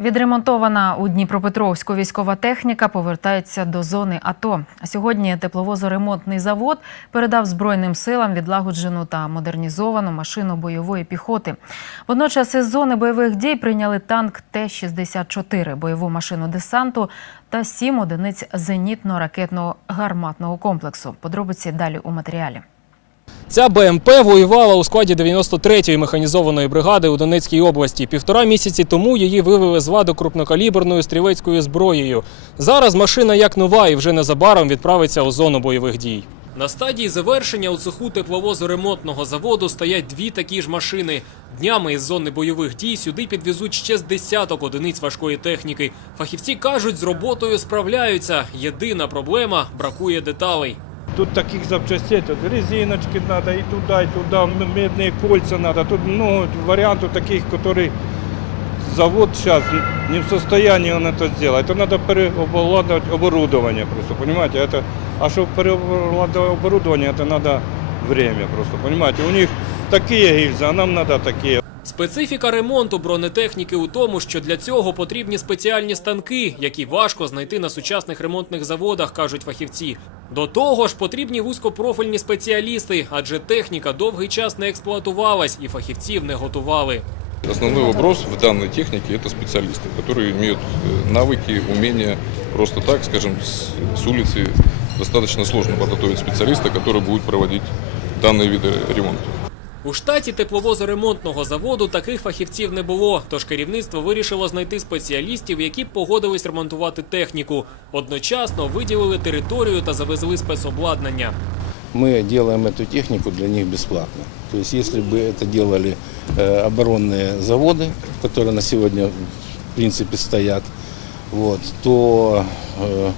Відремонтована у Дніпропетровську військова техніка повертається до зони АТО. Сьогодні тепловозоремонтний завод передав Збройним силам відлагоджену та модернізовану машину бойової піхоти. Водночас із зони бойових дій прийняли танк Т-64, бойову машину десанту та сім одиниць зенітно-ракетного гарматного комплексу. Подробиці далі у матеріалі. Ця БМП воювала у складі 93-ї механізованої бригади у Донецькій області. Півтора місяці тому її вивели з ладу крупнокаліберною стрілецькою зброєю. Зараз машина як нова і вже незабаром відправиться у зону бойових дій. На стадії завершення у цеху тепловозоремонтного заводу стоять дві такі ж машини. Днями із зони бойових дій сюди підвезуть ще з десяток одиниць важкої техніки. Фахівці кажуть, з роботою справляються. Єдина проблема бракує деталей. Тут таких запчастей, тут резиночки надо, и туда, и туда, м- медные кольца надо. Тут много вариантов таких, которые завод сейчас не в состоянии он это сделать. Это надо переобладнать оборудование просто, понимаете? Это, а чтобы переобладнать оборудование, это надо время просто, понимаете? У них такие гильзы, а нам надо такие. Специфіка ремонту бронетехніки у тому, що для цього потрібні спеціальні станки, які важко знайти на сучасних ремонтних заводах, кажуть фахівці. До того ж, потрібні вузькопрофільні спеціалісти, адже техніка довгий час не експлуатувалась і фахівців не готували. Основной вопрос в данной технике – это специалисты, которые имеют э, навыки, умения просто так, скажем, с, с улицы достаточно сложно подготовить специалиста, который будет проводить данные виды ремонта. У штаті тепловозоремонтного заводу таких фахівців не було, тож керівництво вирішило знайти спеціалістів, які б погодились ремонтувати техніку. Одночасно виділили територію та завезли спецобладнання. мы делаем эту технику для них бесплатно. То есть если бы это делали э, оборонные заводы, которые на сегодня в принципе стоят, вот, то э,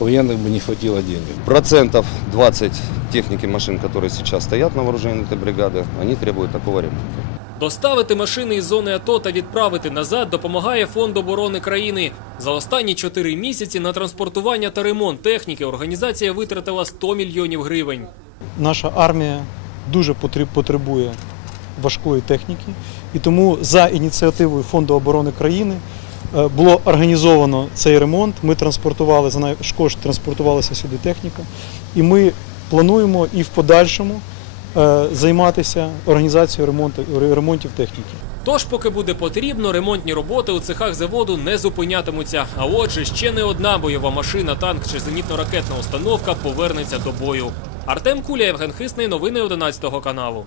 у военных бы не хватило денег. Процентов 20 техники машин, которые сейчас стоят на вооружении этой бригады, они требуют такого ремонта. Доставити машини із зони АТО та відправити назад допомагає Фонд оборони країни. За останні чотири місяці на транспортування та ремонт техніки організація витратила 100 мільйонів гривень. наша армія дуже потреб- потребує важкої техніки, і тому за ініціативою Фонду оборони країни е, було організовано цей ремонт. Ми транспортували за наш кошт транспортувалася сюди техніка, і ми плануємо і в подальшому е, займатися організацією ремонту, ремонтів техніки. Тож, поки буде потрібно, ремонтні роботи у цехах заводу не зупинятимуться. А отже, ще не одна бойова машина, танк чи зенітно-ракетна установка повернеться до бою. Артем Куля, Євген Хисний, новини 11 каналу.